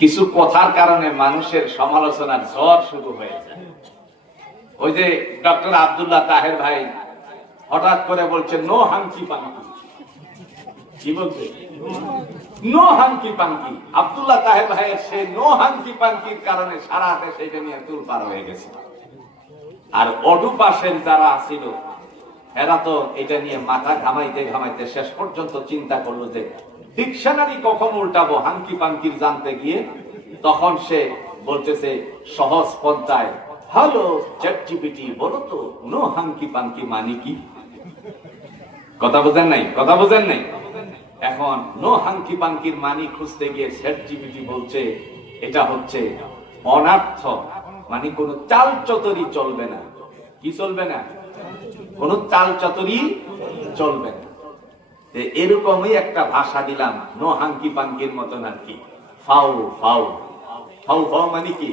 কিছু কথার কারণে মানুষের সমালোচনার ঝড় শুরু হয়ে যায়। ওই যে ডক্টর আব্দুল্লাহ তাহের ভাই হঠাৎ করে বলছে নো হাঙ্কি পাঙ্কি। কি বলছে? No hanky panky. Abdullah Taher ভাইয়ের সেই নো হাঙ্কি পাঙ্কির কারণে সারা দেশে এটা নিয়ে তুলপার হয়ে গেছে। আর অডু পাশের যারা ছিল এরা তো এটা নিয়ে মাথা ঘামাইতে ঘামাইতে শেষ পর্যন্ত চিন্তা করলো যে ডিকশনারি কখন উল্টাবো হাঙ্কি পাঙ্কির জানতে গিয়ে। তখন সে বলতেছে সহজ পন্থায়, হ্যালো চ্যাটজিপিটি বলো তো নো হাঙ্কি পাঙ্কি মানে কি? কথা বোঝেন নাই? কথা বোঝেন নাই? এখন নো হাঙ্কি পাঙ্কির মানি খুঁজতে গিয়ে চ্যাটজিপিটি বলছে এটা হচ্ছে অনার্থ, মানে কোন চাল চতরি চলবে না। কি চলবে না? কোন চাল চতরি চলবে না। এরকমই একটা ভাষা দিলাম নো হাঙ্কি পাঙ্কির মতন আর কি। ফাউ ফাউ ফাউ ফাউ মানে কি?